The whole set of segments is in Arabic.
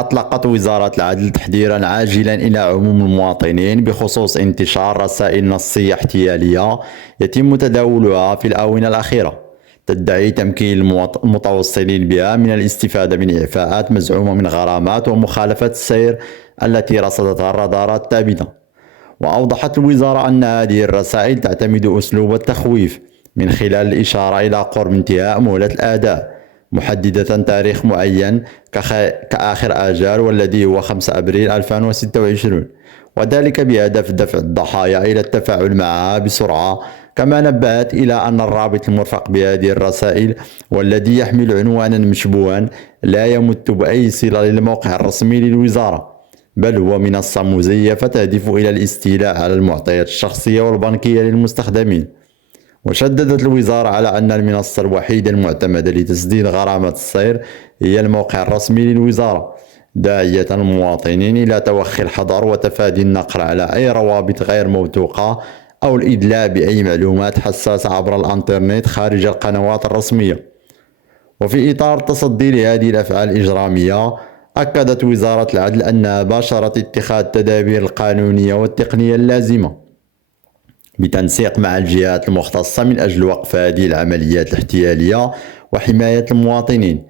أطلقت وزارة العدل تحذيرا عاجلا إلى عموم المواطنين بخصوص انتشار رسائل نصية احتيالية يتم تداولها في الآونة الأخيرة، تدعي تمكين المتوصلين بها من الاستفادة من إعفاءات مزعومة من غرامات ومخالفات السير التي رصدتها الرادارات التابنة. وأوضحت الوزارة أن هذه الرسائل تعتمد أسلوب التخويف من خلال الإشارة إلى قرب انتهاء مهلة الأداء، محددة تاريخ معين كآخر آجال والذي هو 5 أبريل 2026، وذلك بهدف دفع الضحايا إلى التفاعل معها بسرعة. كما نبهت إلى أن الرابط المرفق بهذه الرسائل والذي يحمل عنوانا مشبوها لا يمت بأي صلة للموقع الرسمي للوزارة، بل هو منصة مزيفة تهدف إلى الاستيلاء على المعطيات الشخصية والبنكية للمستخدمين. وشددت الوزارة على أن المنصة الوحيدة المعتمدة لتسديد غرامات السير هي الموقع الرسمي للوزارة، داعية المواطنين إلى توخي الحذر وتفادي النقر على أي روابط غير موثوقة أو الإدلاء بأي معلومات حساسة عبر الإنترنت خارج القنوات الرسمية. وفي إطار التصدي لهذه الأفعال الإجرامية، أكدت وزارة العدل أنها باشرت اتخاذ التدابير القانونية والتقنية اللازمة بتنسيق مع الجهات المختصة من أجل وقف هذه العمليات الاحتيالية وحماية المواطنين.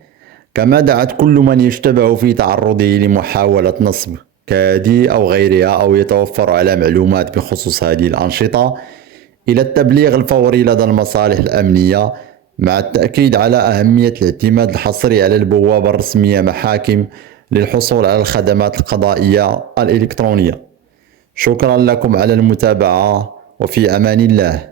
كما دعت كل من يشتبه في تعرضه لمحاولة نصب كهذه أو غيرها أو يتوفر على معلومات بخصوص هذه الأنشطة إلى التبليغ الفوري لدى المصالح الأمنية، مع التأكيد على أهمية الاعتماد الحصري على البوابة الرسمية محاكم للحصول على الخدمات القضائية الإلكترونية. شكرا لكم على المتابعة، وفي أمان الله.